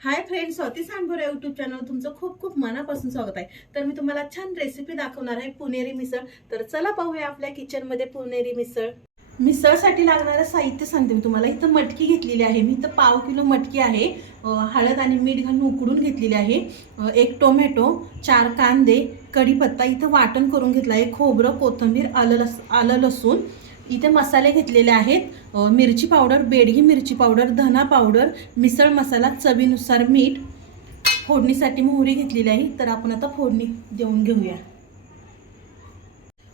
Swati Sandbhore YouTube channel तुमचं खूप खूप मनापासून स्वागत आहे. तर मी तुम्हाला छान रेसिपी दाखवणार आहे पुणेरी मिसळ. तर चला पाहूया आपल्या किचनमध्ये पुणेरी मिसळ. मिसळसाठी लागणारं साहित्य सांगते मी तुम्हाला. इथं मटकी घेतलेली आहे. मी इथं पाव किलो मटकी आहे. हळद आणि मीठ घालून उकडून घेतलेली आहे. एक टोमॅटो चार कांदे कढीपत्ता इथं वाटण करून घेतला आहे. खोबरं कोथिंबीर आलं लस आलं लसूण इथे मसाले घेतलेले आहेत. मिरची पावडर बेडगी मिरची पावडर धना पावडर मिसळ मसाला चवीनुसार मीठ. फोडणीसाठी मोहरी घेतलेली आहे. तर आपण आता फोडणी देऊन घेऊया.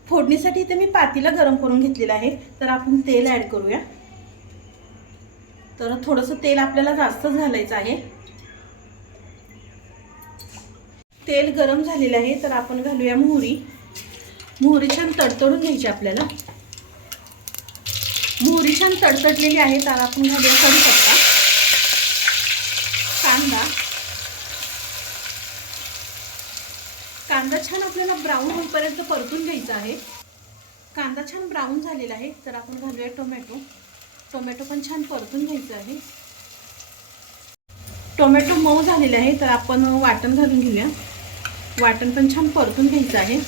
फोडणीसाठी इथे मी पातीला गरम करून घेतलेलं आहे. तर आपण तेल ॲड करूया. तर थोडंसं तेल आपल्याला जास्त घालायचं आहे. तेल गरम झालेलं आहे. तर आपण घालूया मोहरी. मोहरी छान तडतडून घ्यायची आपल्याला. मोहरी छान तडतडलेली आहे तर आपण घालूया कढीपत्ता कांदा. कांदा छान आपल्याला ब्राऊन होईपर्यंत परतून घ्यायचा आहे. कांदा छान ब्राऊन झालेला आहे तर आपण घालूया टोमॅटो. टोमॅटो पण छान परतून घ्यायचं आहे. टोमॅटो मऊ झालेले आहे तर आपण वाटण घालून घेऊया. वाटण पण छान परतून घ्यायचं आहे.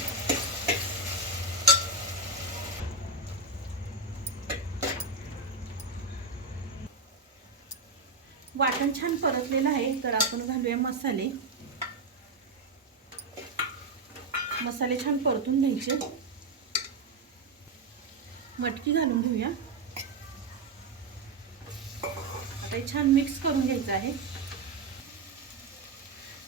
वाटण छान परतलेलं आहे. तर आपण घालूया मसाले. मसाले छान परतून घ्यायचे. मटकी घालून घेऊया. आता छान मिक्स करून घ्यायचं आहे.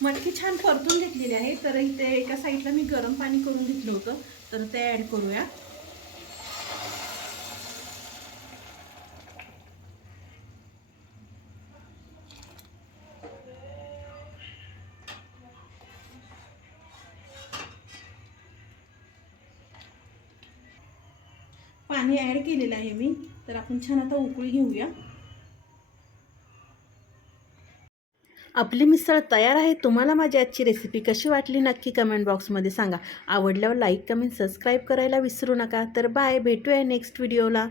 मटकी छान परतून घेतलेली आहे. तर इथे एका साईडला मी गरम पाणी करून घेतलं होतं. तर ते ॲड करूया. पाणी ॲड केलेलं आहे मी. तर आपण छान आता उकळी घेऊया. आपली मिसळ तयार आहे. तुम्हाला माझी आजची रेसिपी कशी वाटली नक्की कमेंट बॉक्समध्ये सांगा. आवडल्यावर लाईक कमेंट सबस्क्राईब करायला विसरू नका. तर बाय भेटूया नेक्स्ट व्हिडिओला